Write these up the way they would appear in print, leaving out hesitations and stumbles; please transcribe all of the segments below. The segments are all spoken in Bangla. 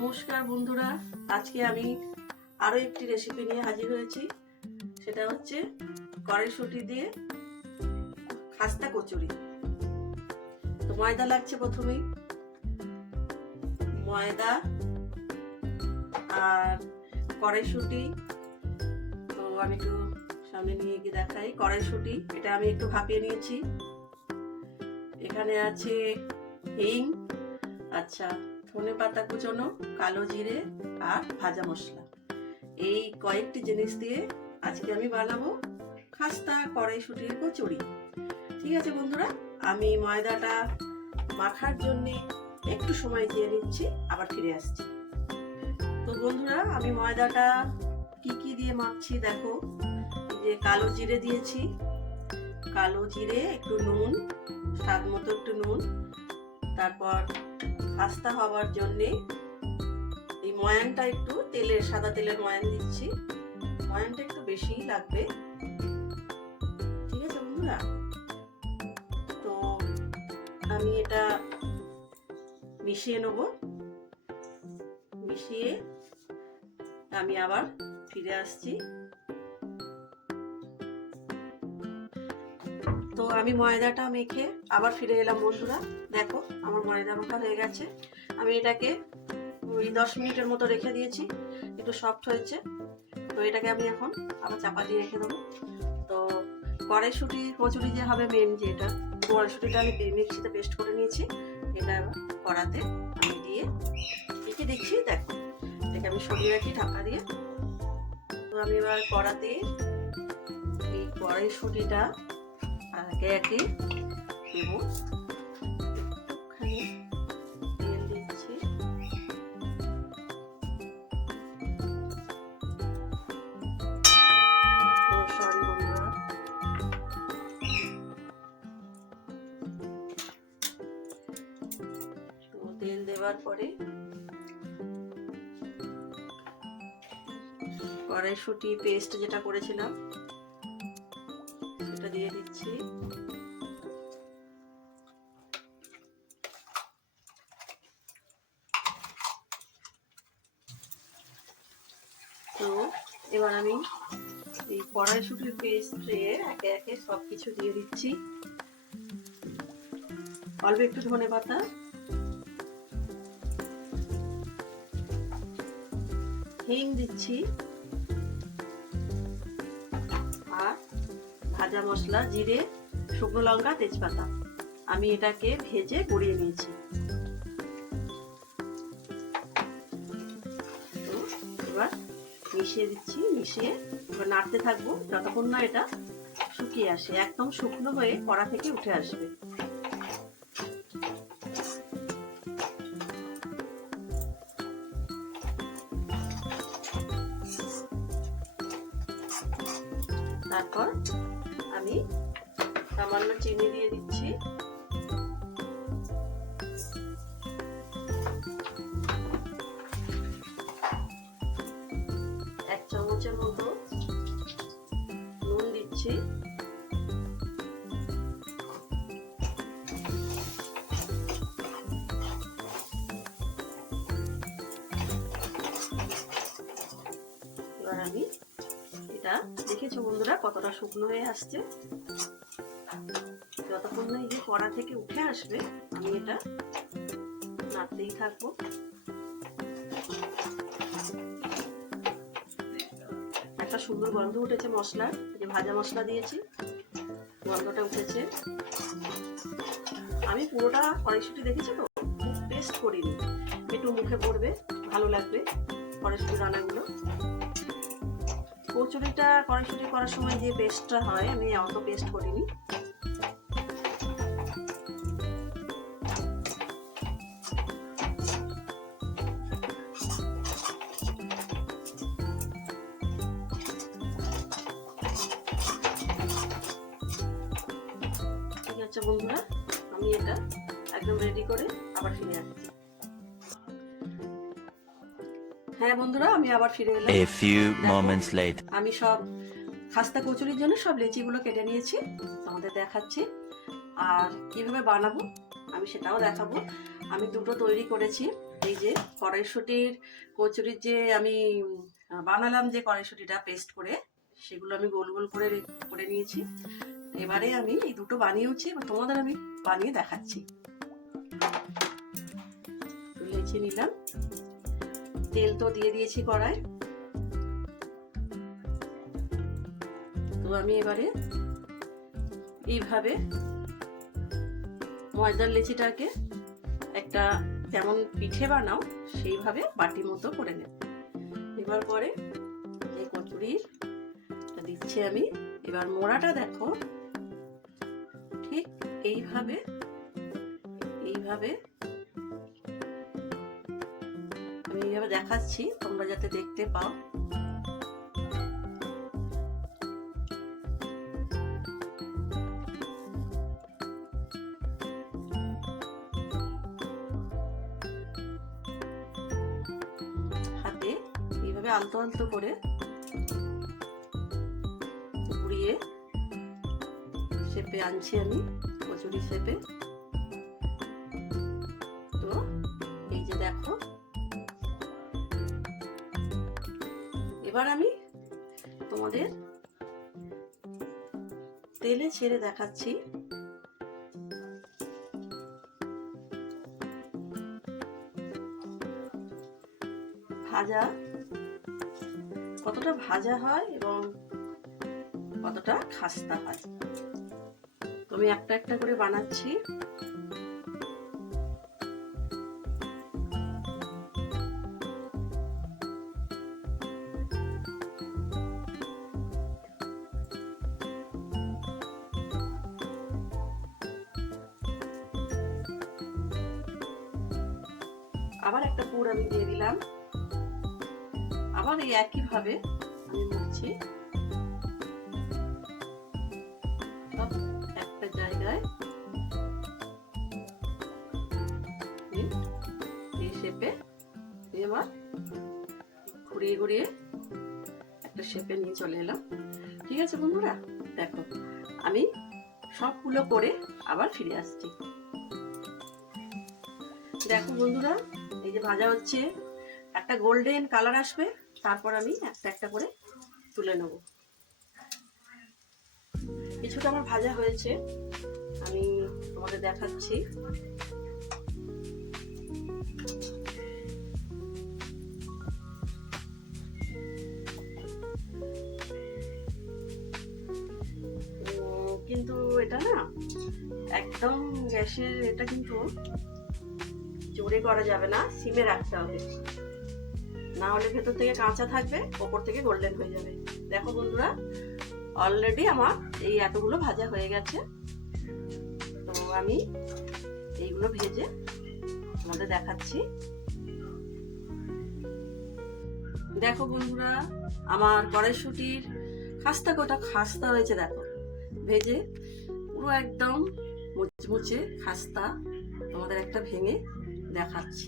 নমস্কার বন্ধুরা, আজকে আমি আরো একটি রেসিপি নিয়ে হাজির হয়েছি। সেটা হচ্ছে কড়াইশুঁটি দিয়ে খাস্তা কচুরি। তো ময়দা লাগছে, প্রথমেই ময়দা আর কড়াইশুঁটি। তো আমি একটু সামনে নিয়ে গিয়ে দেখাই। কড়াইশুঁটি এটা আমি একটু ভাপিয়ে নিয়েছি। এখানে আছে হিং, আচ্ছা, ধনে পাতা কুচনো, কালো জিরে আর ভাজা মশলা। এই কয়েকটি জিনিস দিয়ে আজকে আমি বানাবো খাস্তা কড়াইশুঁটির কচুরি। ঠিক আছে বন্ধুরা, আমি ময়দাটা মাখার জন্য একটু সময় দিয়ে নিচ্ছি, আবার ফিরে আসছি। তো বন্ধুরা, আমি ময়দাটা কি কি দিয়ে মাখছি দেখো। যে কালো জিরে দিয়েছি, কালো জিরে, একটু নুন, স্বাদ মতো একটু নুন, তারপর খাস্তা হওয়ার জন্যে এই ময়ানটা একটু তেলের, সাদা তেলের ময়ান দিচ্ছি। ময়ানটা একটু বেশিই লাগবে। ঠিক আছে বন্ধুরা, তো আমি এটা মিশিয়ে নেব। মিশিয়ে আমি আবার ফিরে আসছি। তো আমি ময়দাটা মেখে আবার ফিরে এলাম বন্ধুরা। দেখো আমার ময়দা মাখা হয়ে গেছে। আমি এটাকে 10 মিনিটের মতো রেখে দিয়েছি, একটু সফট হয়েছে। তো এটাকে আমি এখন আবার চাপা দিয়ে রেখে দেবো। তো কড়াইশুঁটি কচুরি যে হবে, মেন যেটা, কড়াইশুঁটিটা আমি মিক্সিতে পেস্ট করে নিয়েছি। এটা কড়াতে আমি দিয়ে রেখে দিচ্ছি। দেখো এটাকে আমি সরিয়ে রাখি ঢাকা দিয়ে। তো আমি এবার কড়াতে এই কড়াইশুঁটিটা একে একে দেবো। একটুখানি তেল দিচ্ছি। সরি বন্ধুরা, তো তেল দেওয়ার পরে কড়াইশুঁটি পেস্ট যেটা করেছিলাম সেটা দিয়ে দিচ্ছি। তো এবার আমি এই কড়াইশুঁটির পেস্টে একে একে সবকিছু দিয়ে দিচ্ছি। অল্প একটু ধনে পাতা, হিং দিচ্ছি, আর ভাজা মশলা, জিরে, শুকনো লঙ্কা, তেজপাতা। আমি এটাকে ভেজে গুঁড়িয়ে নিয়েছি। তো এবার মিশিয়ে দিচ্ছি। মিশিয়ে এবার নাড়তে থাকবো যতক্ষণ না এটা শুকিয়ে আসে, একদম শুকনো হয়ে কড়া থেকে উঠে আসবে। তারপর আমি সামান্য চিনি দিয়ে দিচ্ছি। এক চামচের মতো নুন দিচ্ছি। এবার আমি এটা দেখেছো বন্ধুরা কতটা শুকনো হয়ে আসছে। যতক্ষণ না এই যে কড়া থেকে উঠে আসবে আমি এটা নাড়তেই থাকবো। একটা সুন্দর গন্ধ উঠেছে মশলার, যে ভাজা মশলা দিয়েছি, গন্ধটা উঠেছে। আমি পুরোটা কড়াইশুঁটি দেখেছি তো, পেস্ট করিনি, একটু মুখে পড়বে, ভালো লাগবে কড়াইশুঁটি রান্নাগুলো। কচুরিটা কড়াইশুঁটি করার সময় যে পেস্টটা হয়, আমি অত পেস্ট করিনি। ঠিক আছে বন্ধুরা, আমি এটা একদম রেডি করে আবার ফিরে আসছি। হ্যাঁ বন্ধুরা, আমি আবার ফিরে এলাম। A few moments later. আমি সব খাস্তা কচুরির জন্য সব লেচিগুলো কেটে নিয়েছি, তোমাদের দেখাচ্ছি। আর কিভাবে বানাবো আমি সেটাও দেখাবো। আমি দুটো তৈরি করেছি। এই যে কড়াইশুঁটির কচুরির যে আমি বানালাম যে কড়াইশুঁটিটা পেস্ট করে, সেগুলো আমি গোল গোল করে করে নিয়েছি। এবারে আমি এই দুটো বানিয়েছি এবং তোমাদের আমি বানিয়ে দেখাচ্ছি। লেচি নিলাম, তেল তো দিয়ে দিয়েছি কড়াই। তো আমি এবারে এইভাবে ময়দার লেচিটাকে একটা যেমন পিঠে বানাও সেইভাবে বাটি মতো করে নেব। এবার পরে এই কচুরিটা দিচ্ছি আমি। এবার মোড়াটা দেখো, ঠিক এইভাবে এইভাবে আমি এইভাবে দেখাচ্ছি তোমরা যাতে দেখতে পাও। হাতে এইভাবে আলতো আলতো করে ঘুরিয়ে শেপে আনছি আমি, কচুরি শেপে। তো এই যে দেখো, এবার আমি তোমাদের তেলে ছেড়ে দেখাচ্ছি। ভাজা কতটা ভাজা হয় এবং কতটা খাস্তা হয়। তো আমি একটা একটা করে বানাচ্ছি। আবার একটা পুর আমি দিয়ে দিলাম। আবার এই একই ভাবে আমি মুড়ছি, সব একটা জায়গায় এই শেপে এবার ঘুরিয়ে ঘুরিয়ে একটা শেপে নিয়ে চলে এলাম। ঠিক আছে বন্ধুরা, দেখো আমি সবগুলো করে আবার ফিরে আসছি। দেখো বন্ধুরা, এই যে ভাজা হচ্ছে, একটা গোল্ডেন কালার আসবে, তারপর আমি একটা একটা করে তুলে নেব। কিছুটা আমার ভাজা হয়েছে, আমি তোমাদের দেখাচ্ছি। কিন্তু এটা না একদম গ্যাসের, এটা কিন্তু জোরে করা যাবে না, সিমে রাখতে হবে, না হলে ভেতর থেকে কাঁচা থাকবে, ওপর থেকে গোল্ডেন হয়ে যাবে। দেখো বন্ধুরা, অলরেডি আমার এই এতগুলো ভাজা হয়ে গেছে। তো আমি এইগুলো ভেজে তোমাদের দেখাচ্ছি। দেখো বন্ধুরা, আমার কড়াইশুঁটির খাস্তা কটা খাস্তা হয়েছে, দেখো ভেজে পুরো একদম মুচমুচে খাস্তা। তোমাদের একটা ভেঙে দেখাচ্ছি।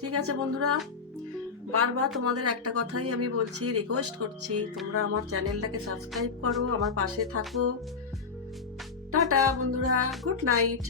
ঠিক আছে বন্ধুরা, বারবার তোমাদের একটা কথাই আমি বলছি, রিকোয়েস্ট করছি, তোমরা আমার চ্যানেলটাকে সাবস্ক্রাইব করো, আমার পাশে থাকো। টাটা বন্ধুরা, গুড নাইট।